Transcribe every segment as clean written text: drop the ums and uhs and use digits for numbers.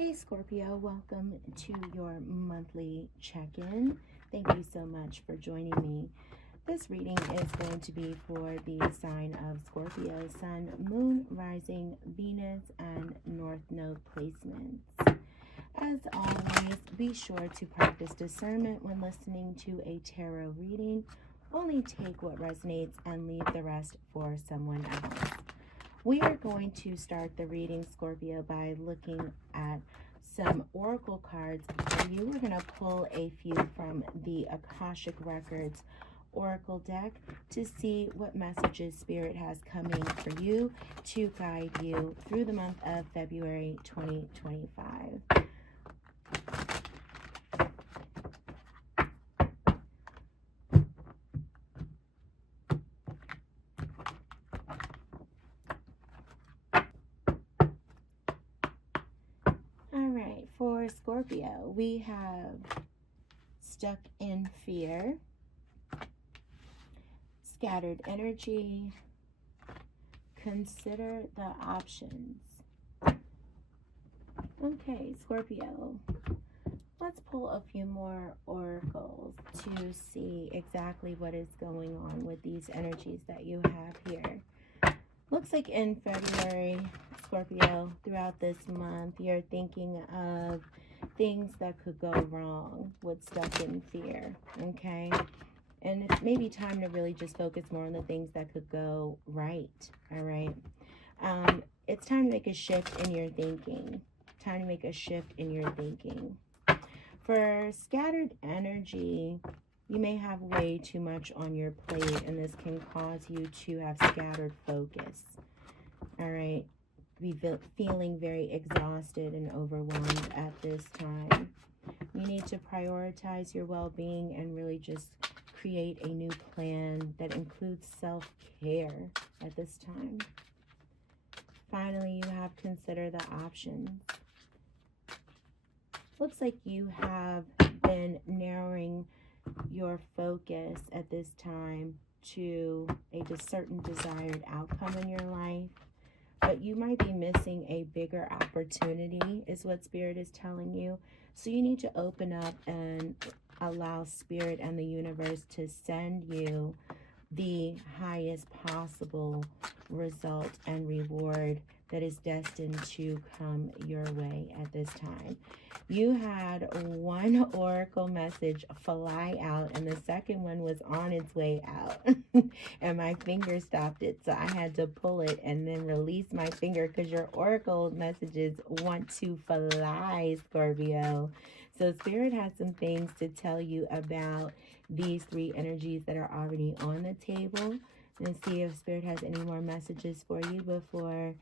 Hey Scorpio, welcome to your monthly check-in. Thank you so much for joining me. This reading is going to be for the sign of Scorpio, Sun, Moon, Rising, Venus, and North Node placements. As always, be sure to practice discernment when listening to a tarot reading. Only take what resonates and leave the rest for someone else. We are going to start the reading, Scorpio, by looking at some oracle cards for you. We're going to pull a few from the Akashic Records oracle deck to see what messages Spirit has coming for you to guide you through the month of February 2025. For Scorpio, we have stuck in fear, scattered energy, consider the options. Okay, Scorpio, let's pull a few more oracles to see exactly what is going on with these energies that you have here. Looks like in February, Scorpio, throughout this month, you're thinking of things that could go wrong with stuck in fear, okay? And it's maybe time to really just focus more on the things that could go right, all right? It's time to make a shift in your thinking. Time to make a shift in your thinking. For scattered energy, you may have way too much on your plate, and this can cause you to have scattered focus. All right. Be feeling very exhausted and overwhelmed at this time. You need to prioritize your well-being and really just create a new plan that includes self-care at this time. Finally, you have consider the options. Looks like you have been narrowing your focus at this time to a certain desired outcome in your life, but you might be missing a bigger opportunity is what Spirit is telling you. So you need to open up and allow Spirit and the universe to send you the highest possible result and reward that is destined to come your way at this time. You had one oracle message fly out, and the second one was on its way out. And my finger stopped it, so I had to pull it and then release my finger because your oracle messages want to fly, Scorpio. So Spirit has some things to tell you about these three energies that are already on the table, and see if Spirit has any more messages for you before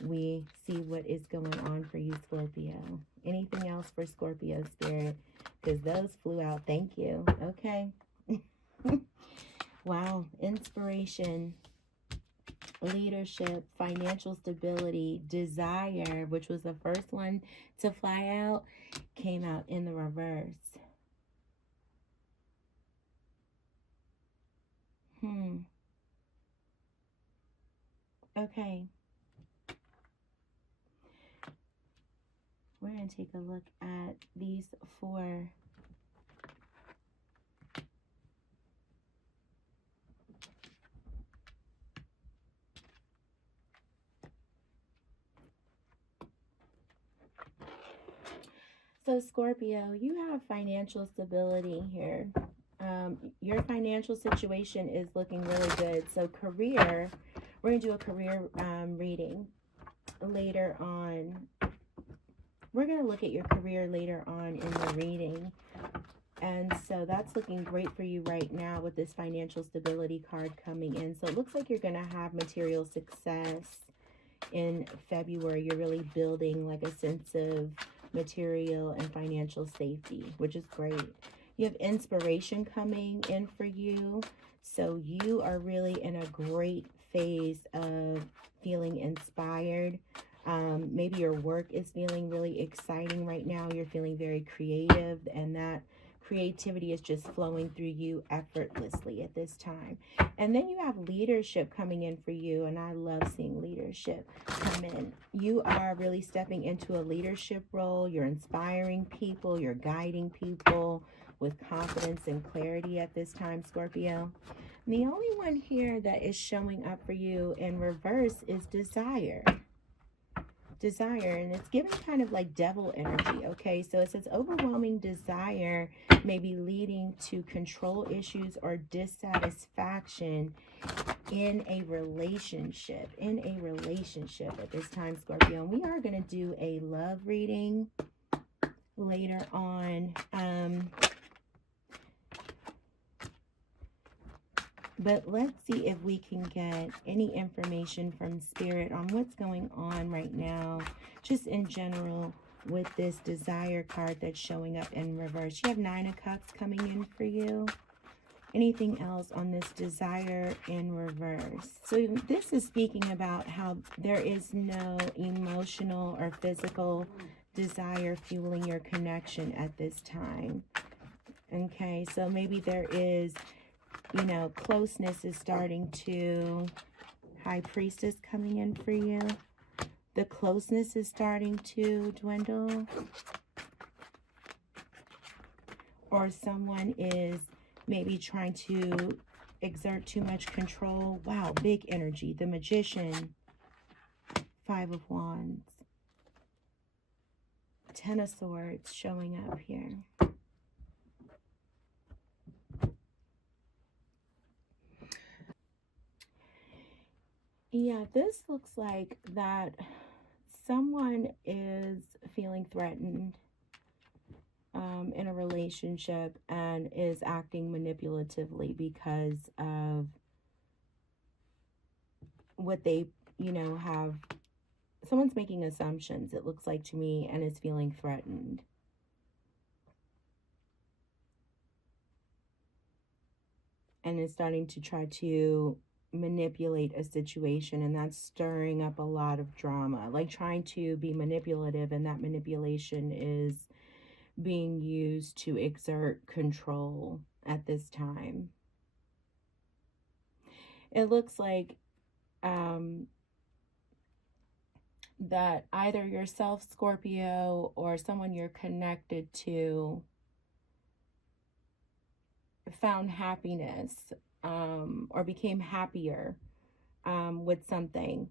we see what is going on for you, Scorpio. Anything else for Scorpio, Spirit? Because those flew out. Thank you. Okay. Wow. Inspiration, leadership, financial stability, desire, which was the first one to fly out, came out in the reverse. Okay. We're going to take a look at these four. So Scorpio, you have financial stability here. Your financial situation is looking really good. So career, we're going to do a career reading later on. We're going to look at your career later on in the reading. And so that's looking great for you right now with this financial stability card coming in. So it looks like you're going to have material success in February. You're really building like a sense of material and financial safety, which is great. You have inspiration coming in for you. So you are really in a great phase of feeling inspired. Maybe your work is feeling really exciting right now. You're feeling very creative, and that creativity is just flowing through you effortlessly at this time. And then you have leadership coming in for you, and I love seeing leadership come in. You are really stepping into a leadership role. You're inspiring people. You're guiding people with confidence and clarity at this time, Scorpio. And the only one here that is showing up for you in reverse is desire. Desire, and it's given kind of like devil energy. Okay, so it says overwhelming desire may be leading to control issues or dissatisfaction in a relationship at this time, Scorpio. And we are going to do a love reading later on, but let's see if we can get any information from Spirit on what's going on right now, just in general, with this desire card that's showing up in reverse. You have 9 of Cups coming in for you. Anything else on this desire in reverse? So this is speaking about how there is no emotional or physical desire fueling your connection at this time. Okay, so maybe there is, you know, closeness is starting to, High Priestess coming in for you. The closeness is starting to dwindle. Or someone is maybe trying to exert too much control. Wow, big energy. The Magician, 5 of Wands. 10 of Swords showing up here. Yeah, this looks like that someone is feeling threatened in a relationship and is acting manipulatively because of what they, you know, have. Someone's making assumptions, it looks like to me, and is feeling threatened. And is starting to try to manipulate a situation, and that's stirring up a lot of drama, like trying to be manipulative, and that manipulation is being used to exert control at this time. It looks like that either yourself, Scorpio, or someone you're connected to found happiness or became happier with something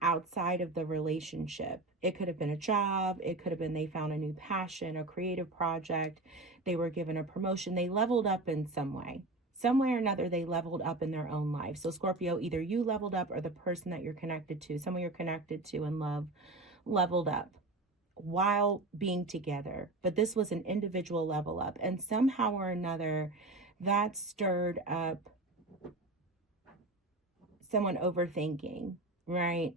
outside of the relationship. It could have been a job. It could have been they found a new passion, a creative project. They were given a promotion. They leveled up in some way. Some way or another, they leveled up in their own life. So Scorpio, either you leveled up or the person that you're connected to, someone you're connected to in love, leveled up while being together. But this was an individual level up. And somehow or another, that stirred up someone overthinking, right?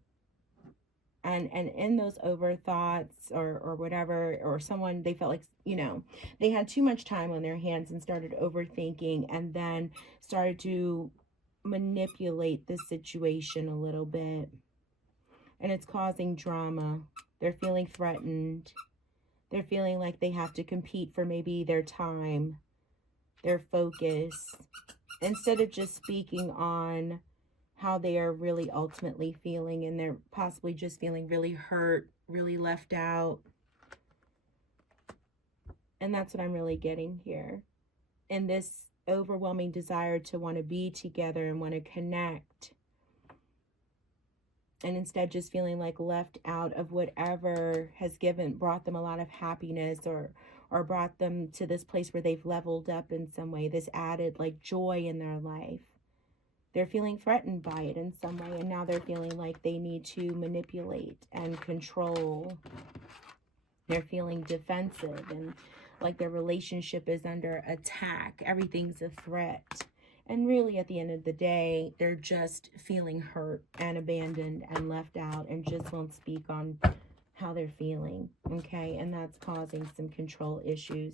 And in those overthoughts or whatever, or someone, they felt like, you know, they had too much time on their hands and started overthinking, and then started to manipulate the situation a little bit. And it's causing drama. They're feeling threatened. They're feeling like they have to compete for maybe their time, their focus, instead of just speaking on how they are really ultimately feeling, and they're possibly just feeling really hurt, really left out. And that's what I'm really getting here. And this overwhelming desire to want to be together and want to connect, and instead just feeling like left out of whatever has brought them a lot of happiness, or brought them to this place where they've leveled up in some way, this added like joy in their life. They're feeling threatened by it in some way, and now they're feeling like they need to manipulate and control. They're feeling defensive and like their relationship is under attack. Everything's a threat. And really, at the end of the day, they're just feeling hurt and abandoned and left out, and just won't speak on how they're feeling, okay? And that's causing some control issues,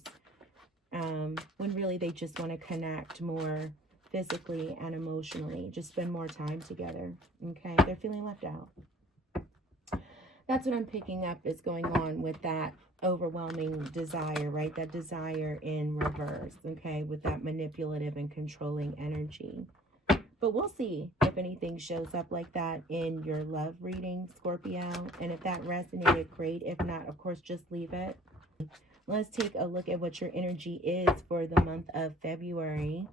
when really they just want to connect more physically and emotionally, just spend more time together, okay? They're feeling left out. That's what I'm picking up is going on with that overwhelming desire, right? That desire in reverse, okay, with that manipulative and controlling energy. But we'll see if anything shows up like that in your love reading, Scorpio. And if that resonated, great. If not, of course, just leave it. Let's take a look at what your energy is for the month of February.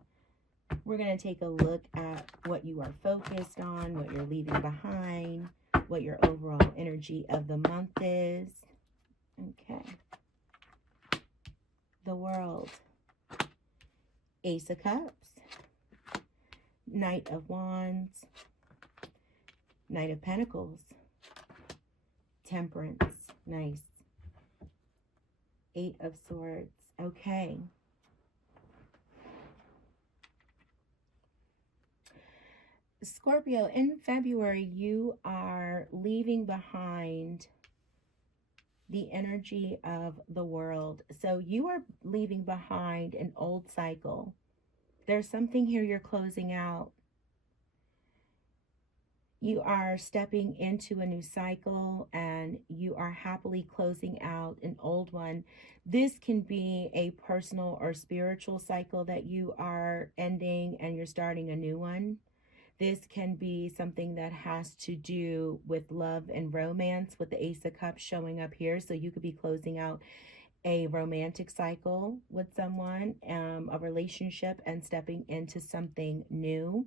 We're going to take a look at what you are focused on, what you're leaving behind, what your overall energy of the month is. Okay. The World. Ace of Cups. Knight of Wands. Knight of Pentacles. Temperance. Nice. Eight of Swords. Okay. Scorpio, in February, you are leaving behind the energy of the world. So you are leaving behind an old cycle. There's something here you're closing out. You are stepping into a new cycle and you are happily closing out an old one. This can be a personal or spiritual cycle that you are ending and you're starting a new one. This can be something that has to do with love and romance with the Ace of Cups showing up here. So you could be closing out a romantic cycle with someone, a relationship, and stepping into something new.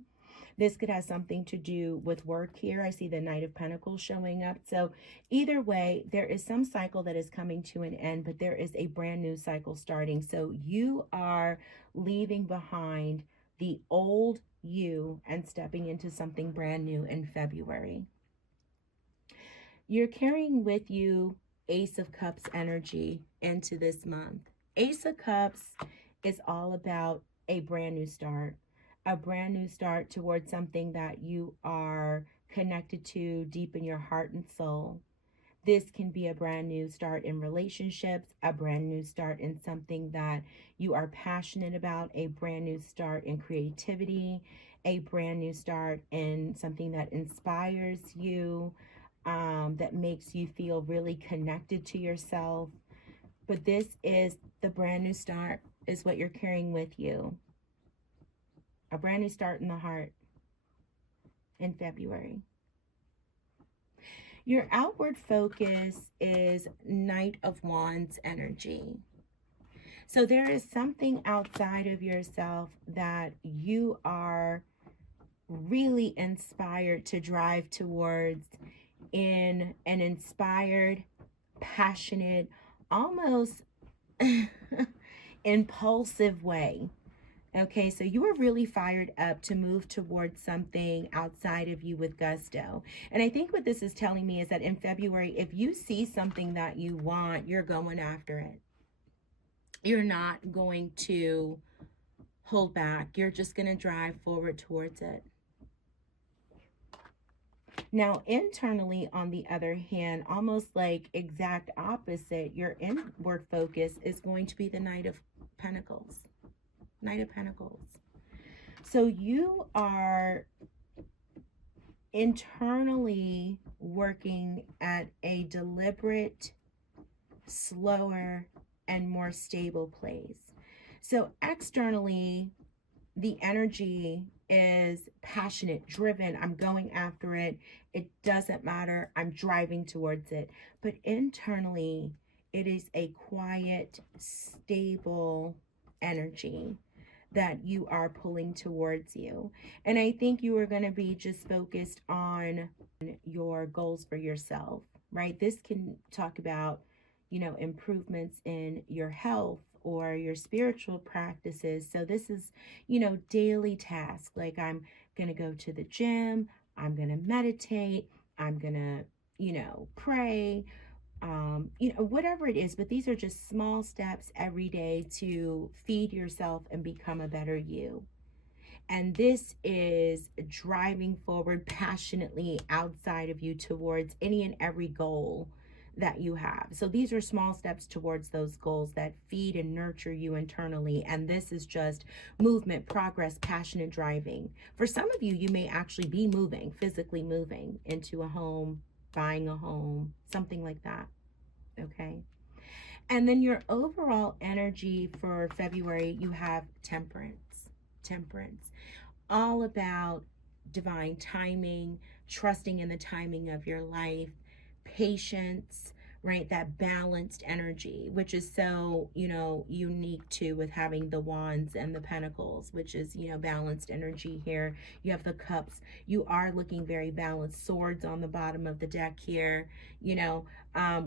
This could have something to do with work here. I see the Knight of Pentacles showing up. So either way, there is some cycle that is coming to an end, but there is a brand new cycle starting. So you are leaving behind the old you and stepping into something brand new in February. You're carrying with you Ace of Cups energy into this month. Ace of Cups is all about a brand new start. A brand new start towards something that you are connected to deep in your heart and soul. This can be a brand new start in relationships, a brand new start in something that you are passionate about, a brand new start in creativity, a brand new start in something that inspires you, that makes you feel really connected to yourself. But this is the brand new start is what you're carrying with you. A brand new start in the heart in February. Your outward focus is Knight of Wands energy. So there is something outside of yourself that you are really inspired to drive towards in an inspired, passionate, almost impulsive way. Okay, so you are really fired up to move towards something outside of you with gusto. And I think what this is telling me is that in February, if you see something that you want, you're going after it. You're not going to hold back. You're just going to drive forward towards it. Now, internally, on the other hand, almost like exact opposite, your inward focus is going to be the Knight of Pentacles. Knight of Pentacles. So you are internally working at a deliberate, slower, and more stable place. So externally, the energy is passionate, driven. I'm going after it. It doesn't matter. I'm driving towards it. But internally, it is a quiet, stable energy that you are pulling towards you. And I think you are going to be just focused on your goals for yourself, right? This can talk about, improvements in your health or your spiritual practices. So this is, daily tasks. Like I'm going to go to the gym, I'm going to meditate, I'm going to, pray, whatever it is, but these are just small steps every day to feed yourself and become a better you. And this is driving forward passionately outside of you towards any and every goal that you have. So these are small steps towards those goals that feed and nurture you internally. And this is just movement, progress, passion, and driving. For some of you, you may actually be moving, physically moving into a home, buying a home, something like that. Okay. And then your overall energy for February, you have temperance. Temperance. All about divine timing, trusting in the timing of your life, patience, right? That balanced energy, which is so, unique too with having the wands and the pentacles, which is, balanced energy here. You have the cups. You are looking very balanced. Swords on the bottom of the deck here,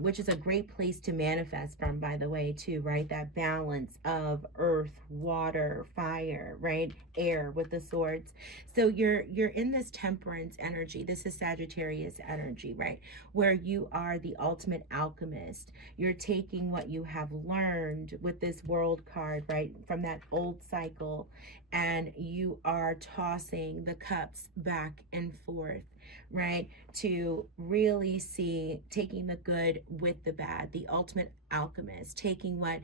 which is a great place to manifest from, by the way, too, right? That balance of earth, water, fire, right? Air with the swords. So you're in this temperance energy. This is Sagittarius energy, right? Where you are the ultimate alchemist. You're taking what you have learned with this world card, right? From that old cycle, and you are tossing the cups back and forth, right? To really see, taking the good with the bad, the ultimate alchemist, taking what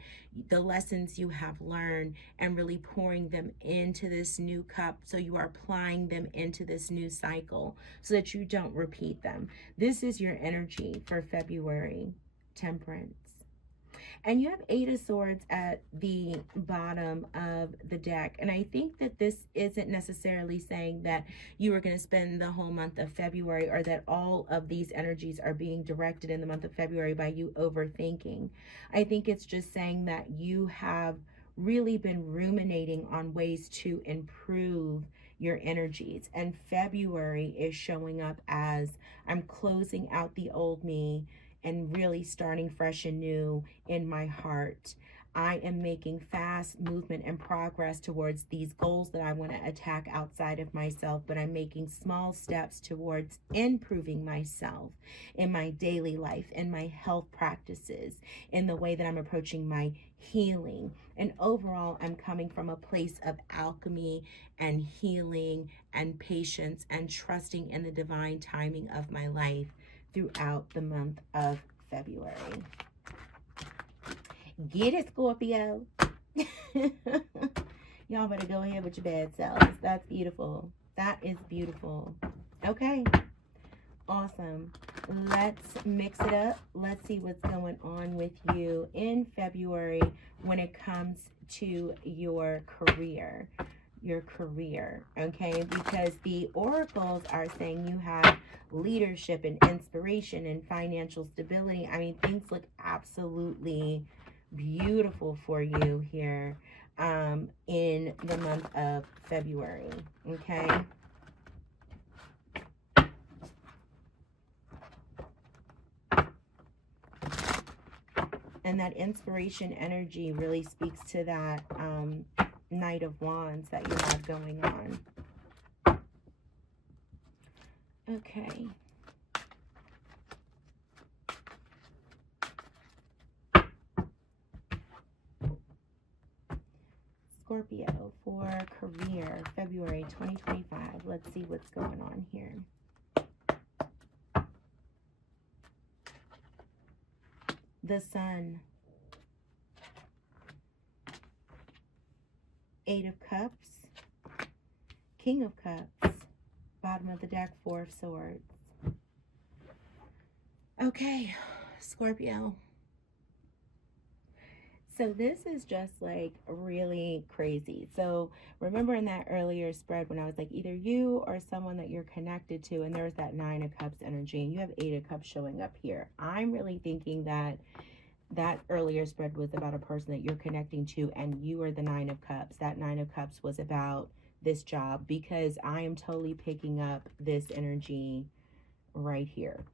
the lessons you have learned and really pouring them into this new cup. So you are applying them into this new cycle so that you don't repeat them. This is your energy for February, temperance. And you have Eight of Swords at the bottom of the deck. And I think that this isn't necessarily saying that you are going to spend the whole month of February, or that all of these energies are being directed in the month of February by you overthinking. I think it's just saying that you have really been ruminating on ways to improve your energies. And February is showing up as, I'm closing out the old me and really starting fresh and new in my heart. I am making fast movement and progress towards these goals that I want to attack outside of myself, but I'm making small steps towards improving myself in my daily life, in my health practices, in the way that I'm approaching my healing. And overall, I'm coming from a place of alchemy and healing and patience and trusting in the divine timing of my life throughout the month of February. Get it, Scorpio. Y'all better go ahead with your bad selves. That's beautiful. That is beautiful. Okay. Awesome. Let's mix it up. Let's see what's going on with you in February when it comes to your career. Okay? Because the oracles are saying you have leadership and inspiration and financial stability. I mean, things look absolutely beautiful for you here in the month of February. Okay? And that inspiration energy really speaks to that Knight of Wands that you have going on. Okay. Scorpio for career, February 2025. Let's see what's going on here. The Sun. Eight of Cups. King of Cups. Bottom of the deck, Four of Swords. Okay, Scorpio. So this is just like really crazy. So remember in that earlier spread when I was like either you or someone that you're connected to, and there's that Nine of Cups energy, and you have Eight of Cups showing up here. I'm really thinking that that earlier spread was about a person that you're connecting to, and you are the Nine of Cups. That Nine of Cups was about this job, because I am totally picking up this energy right here.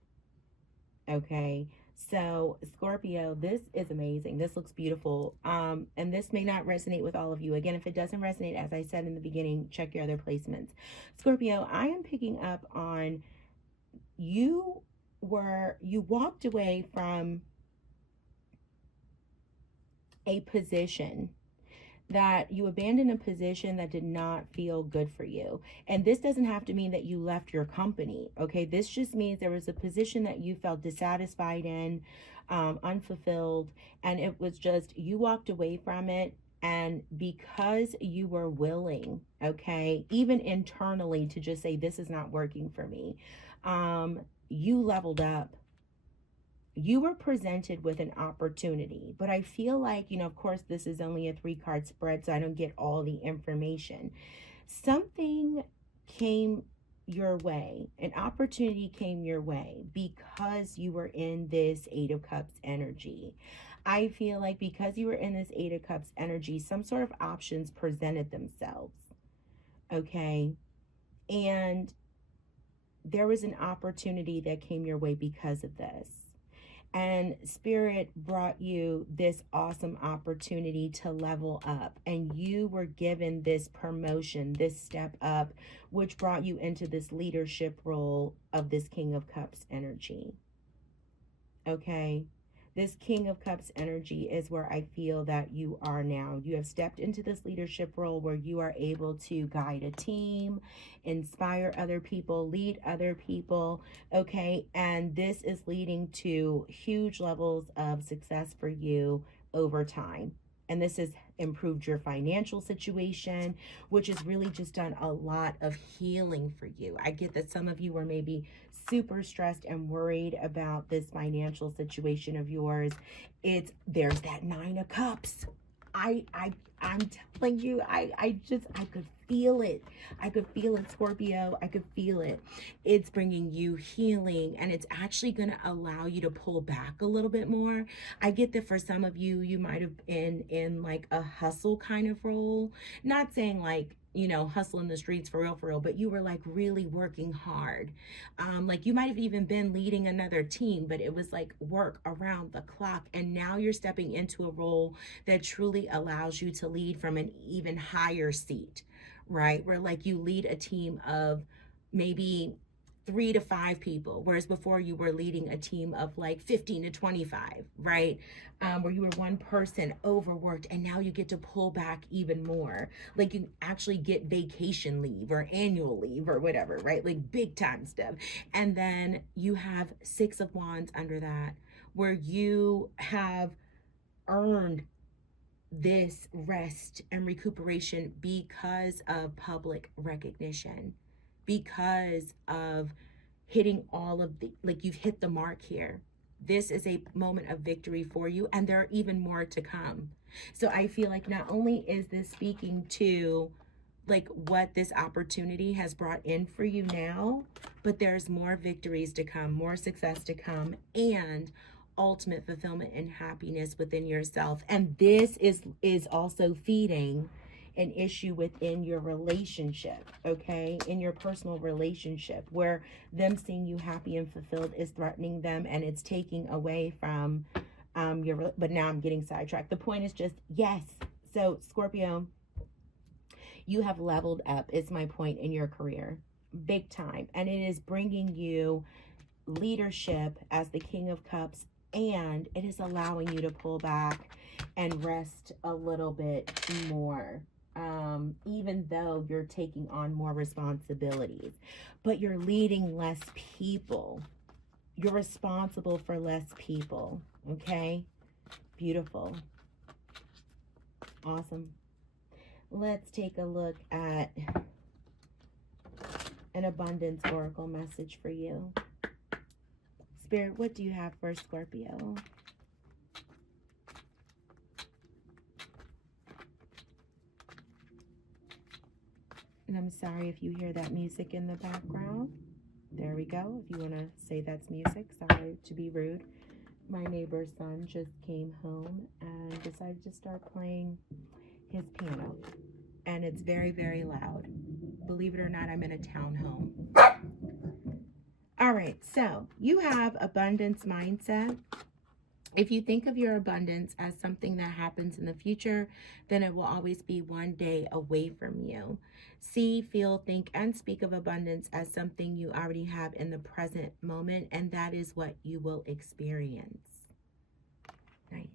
Okay. So Scorpio, this is amazing. This looks beautiful. And this may not resonate with all of you. Again, if it doesn't resonate, as I said in the beginning, check your other placements. Scorpio, I am picking up on you walked away from a position, that you abandoned a position that did not feel good for you. And this doesn't have to mean that you left your company, okay? This just means there was a position that you felt dissatisfied in, unfulfilled, and it was just, you walked away from it. And because you were willing, okay, even internally to just say, this is not working for me, you leveled up. You were presented with an opportunity, but I feel like, you know, of course, this is only a 3-card spread, so I don't get all the information. Something came your way, an opportunity came your way because you were in this 8 of Cups energy. I feel like because you were in this 8 of Cups energy, some sort of options presented themselves. Okay. And there was an opportunity that came your way because of this. And Spirit brought you this awesome opportunity to level up. And you were given this promotion, this step up, which brought you into this leadership role of this King of Cups energy. Okay? This King of Cups energy is where I feel that you are now. You have stepped into this leadership role where you are able to guide a team, inspire other people, lead other people, okay? And this is leading to huge levels of success for you over time. And this has improved your financial situation, which has really just done a lot of healing for you. I get that some of you are maybe super stressed and worried about this financial situation of yours. There's that 9 of Cups. I'm telling you, I could feel it. I could feel it, Scorpio. I could feel it. It's bringing you healing, and it's actually going to allow you to pull back a little bit more. I get that for some of you, you might have been in like a hustle kind of role. Not saying like, you know, hustle in the streets for real, but you were like really working hard. Like you might have even been leading another team, but it was like work around the clock. And now you're stepping into a role that truly allows you to lead from an even higher seat, right? Where like you lead a team of maybe 3 to 5 people, whereas before you were leading a team of like 15 to 25, right? Where you were one person overworked, and now you get to pull back even more. Like you actually get vacation leave or annual leave or whatever, right? Like big time stuff. And then you have 6 of Wands under that, where you have earned this rest and recuperation because of public recognition, because of hitting all of the, like you've hit the mark here. This is a moment of victory for you, and there are even more to come. So I feel like not only is this speaking to like what this opportunity has brought in for you now, but there's more victories to come, more success to come, and ultimate fulfillment and happiness within yourself. And this is also feeding an issue within your relationship, okay? In your personal relationship, where them seeing you happy and fulfilled is threatening them, and it's taking away from but now I'm getting sidetracked. The point is just, yes. So Scorpio, you have leveled up, is my point, in your career, big time. And it is bringing you leadership as the King of Cups, and it is allowing you to pull back and rest a little bit more, even though you're taking on more responsibilities. But you're leading less people. You're responsible for less people, okay? Beautiful. Awesome. Let's take a look at an abundance oracle message for you. Spirit, what do you have for Scorpio? And I'm sorry if you hear that music in the background. There we go. If you want to say that's music, sorry to be rude. My neighbor's son just came home and decided to start playing his piano. And it's very, very loud. Believe it or not, I'm in a townhome. All right, so you have abundance mindset. If you think of your abundance as something that happens in the future, then it will always be one day away from you. See, feel, think, and speak of abundance as something you already have in the present moment, and that is what you will experience. Nice.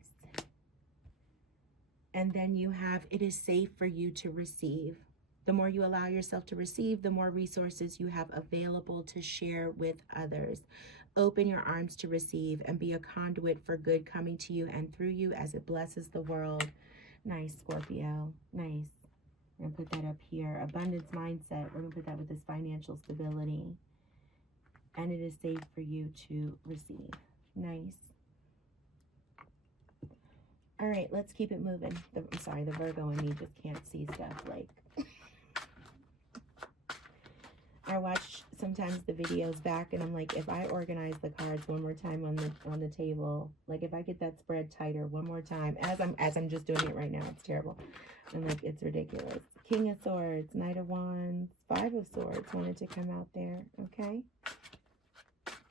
And then you have, it is safe for you to receive. The more you allow yourself to receive, the more resources you have available to share with others. Open your arms to receive and be a conduit for good coming to you and through you as it blesses the world. Nice, Scorpio. Nice. I'm going to put that up here. Abundance mindset. We're going to put that with this financial stability. and it is safe for you to receive. Nice. All right, let's keep it moving. I'm sorry, the Virgo in me just can't see stuff. Like, I watch sometimes the videos back, and I'm like, if I organize the cards one more time on the table, like if I get that spread tighter one more time, as I'm just doing it right now, it's terrible. I'm like, it's ridiculous. King of Swords, Knight of Wands, Five of Swords wanted to come out there. Okay.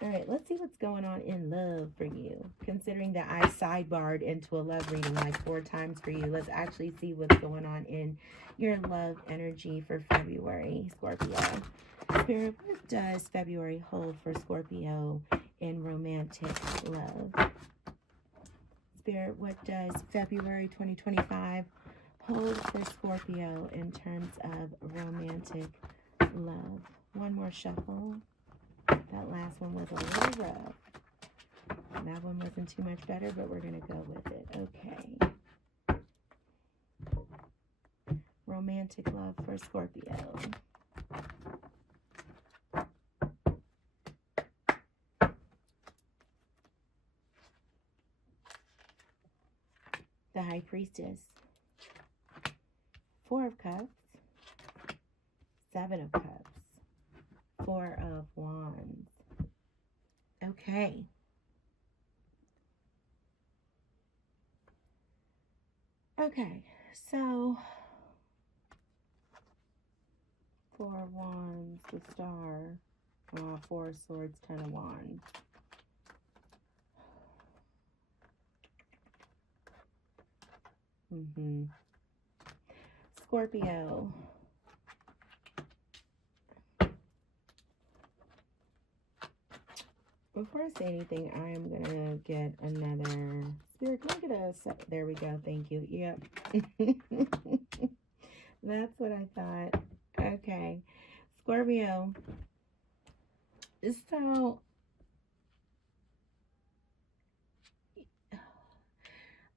All right, let's see what's going on in love for you. Considering that I sidebarred into a love reading like 4 times for you, let's actually see what's going on in your love energy for February, Scorpio. Spirit, what does February hold for Scorpio in romantic love? Spirit, what does February 2025 hold for Scorpio in terms of romantic love? One more shuffle. That last one was a little rough. That one wasn't too much better, but we're going to go with it. Okay. Romantic love for Scorpio. The High Priestess. 4 of Cups. 7 of Cups. 4 of Wands. Okay. Okay, so 4 of Wands, the Star, 4 of Swords, 10 of Wands. Scorpio. Before I say anything, I am going to get another Spirit. Can I get a there we go. Thank you. Yep. That's what I thought. Okay. Scorpio. So,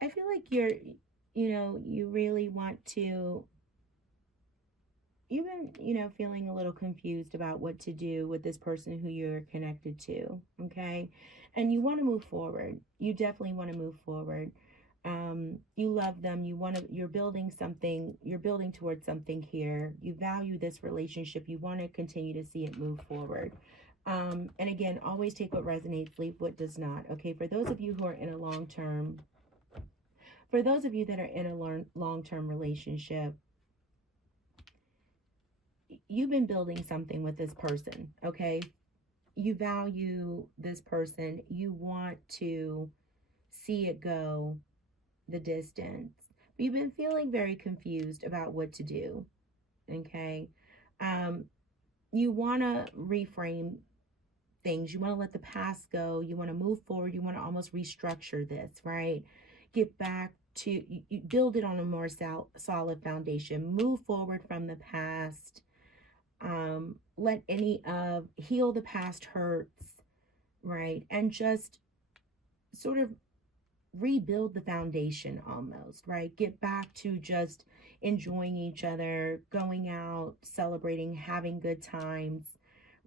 I feel like you really want to, you've been, feeling a little confused about what to do with this person who you're connected to, okay? And you want to move forward. You definitely want to move forward. You love them. You're building something. You're building towards something here. You value this relationship. You want to continue to see it move forward. And again, always take what resonates, leave what does not, okay? For those of you who are in a long-term, for those of you that are in a long-term relationship, you've been building something with this person, okay? You value this person. You want to see it go the distance. But you've been feeling very confused about what to do, okay? You want to reframe things. You want to let the past go. You want to move forward. You want to almost restructure this, right? Get back to, you build it on a more solid foundation. Move forward from the past. Let heal the past hurts, right? And just sort of rebuild the foundation almost, right? Get back to just enjoying each other, going out, celebrating, having good times,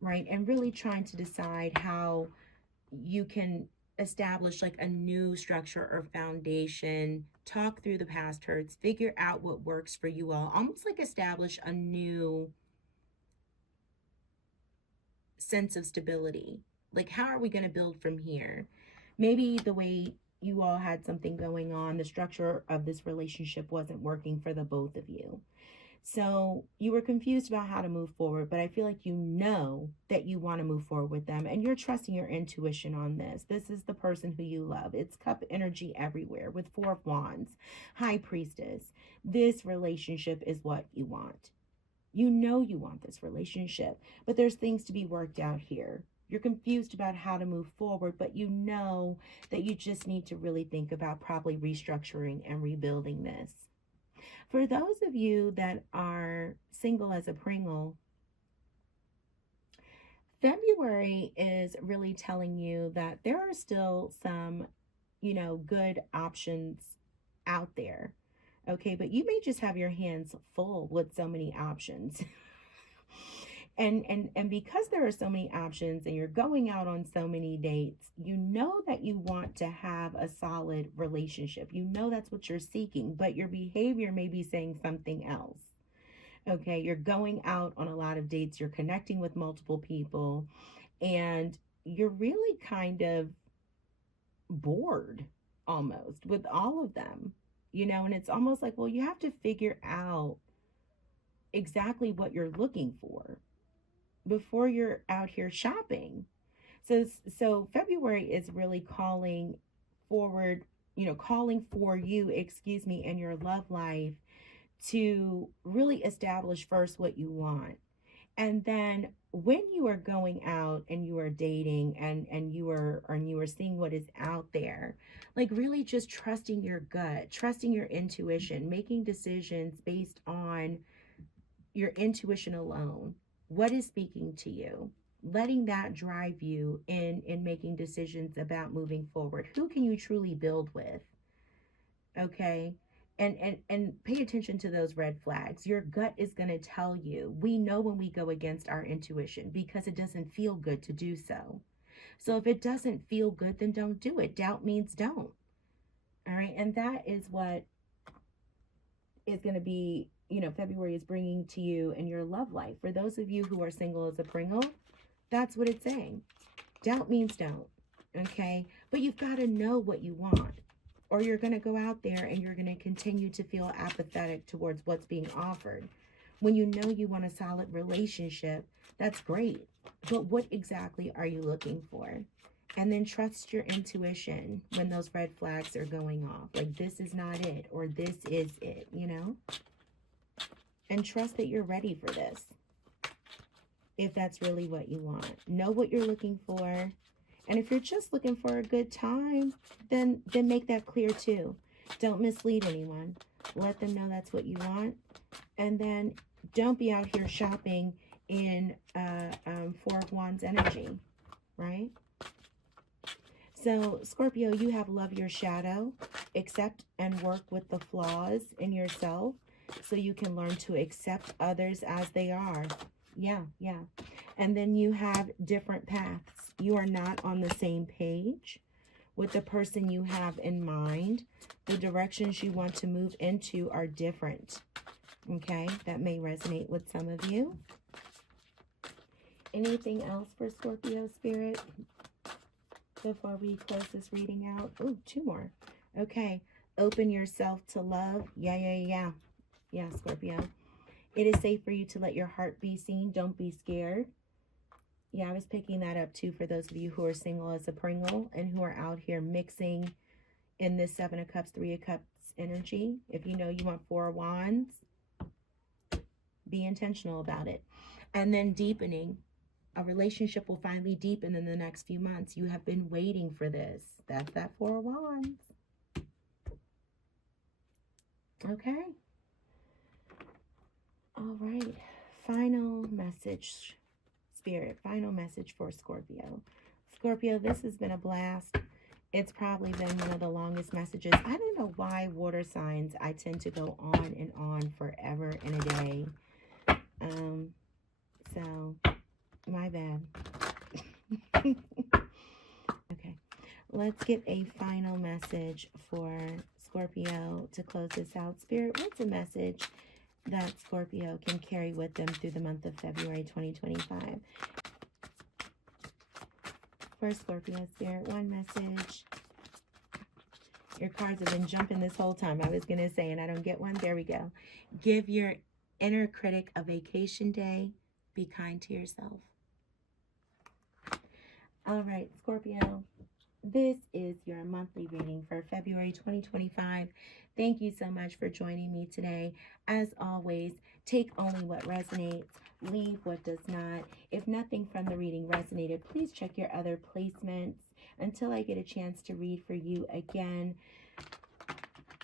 right? And really trying to decide how you can establish like a new structure or foundation, talk through the past hurts, figure out what works for you all, almost like establish a new sense of stability. Like, how are we going to build from here? Maybe the way you all had something going on, the structure of this relationship wasn't working for the both of you. So you were confused about how to move forward, but I feel like you know that you want to move forward with them and you're trusting your intuition on this. This is the person who you love. It's cup energy everywhere with 4 of Wands, High Priestess. This relationship is what you want. You know you want this relationship, but there's things to be worked out here. You're confused about how to move forward, but you know that you just need to really think about probably restructuring and rebuilding this. For those of you that are single as a Pringle, February is really telling you that there are still some, good options out there. Okay, but you may just have your hands full with so many options. And because there are so many options and you're going out on so many dates, you know that you want to have a solid relationship. You know that's what you're seeking, but your behavior may be saying something else. Okay, you're going out on a lot of dates, you're connecting with multiple people, and you're really kind of bored almost with all of them, and it's almost like, well, you have to figure out exactly what you're looking for before you're out here shopping. So February is really calling forward, calling for you, excuse me, in your love life to really establish first what you want. And then when you are going out and you are dating and you are seeing what is out there, like really just trusting your gut, trusting your intuition, making decisions based on your intuition alone. What is speaking to you? Letting that drive you in making decisions about moving forward. Who can you truly build with? Okay. And pay attention to those red flags. Your gut is going to tell you. We know when we go against our intuition because it doesn't feel good to do so. So if it doesn't feel good, then don't do it. Doubt means don't. All right. And that is what is going to be, February is bringing to you in your love life. For those of you who are single as a Pringle, that's what it's saying. Doubt means don't. Okay. But you've got to know what you want, or you're going to go out there and you're going to continue to feel apathetic towards what's being offered. When you know you want a solid relationship, that's great. But what exactly are you looking for? And then trust your intuition when those red flags are going off. Like, this is not it, or this is it, And trust that you're ready for this. If that's really what you want. Know what you're looking for. And if you're just looking for a good time, then make that clear too. Don't mislead anyone. Let them know that's what you want. And then don't be out here shopping in Four of Wands energy, right? So, Scorpio, you have love your shadow. Accept and work with the flaws in yourself so you can learn to accept others as they are. Yeah. And then you have different paths. You are not on the same page with the person you have in mind. The directions you want to move into are different. Okay, that may resonate with some of you. Anything else for Scorpio spirit before we close this reading out? Oh, two more. Okay, open yourself to love. Yeah, Scorpio. It is safe for you to let your heart be seen. Don't be scared. Yeah, I was picking that up too for those of you who are single as a Pringle and who are out here mixing in this Seven of Cups, Three of Cups energy. If you know you want Four of Wands, be intentional about it. And then deepening. A relationship will finally deepen in the next few months. You have been waiting for this. That's that Four of Wands. Okay. All right. Final message, Spirit. Final message for Scorpio. Scorpio, this has been a blast. It's probably been one of the longest messages. I don't know why water signs, I tend to go on and on forever and a day. So, my bad. Okay. Let's get a final message for Scorpio to close this out. Spirit, what's a message that Scorpio can carry with them through the month of February 2025? For Scorpio spirit, one message. Your cards have been jumping this whole time. I was going to say, and I don't get one. There we go. Give your inner critic a vacation day. Be kind to yourself. All right, Scorpio. This is your monthly reading for February 2025. Thank you so much for joining me today. As always, take only what resonates, leave what does not. If nothing from the reading resonated, please check your other placements. Until I get a chance to read for you again,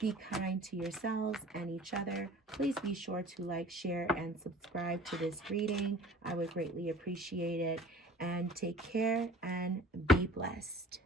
be kind to yourselves and each other. Please be sure to like, share, and subscribe to this reading. I would greatly appreciate it. And take care and be blessed.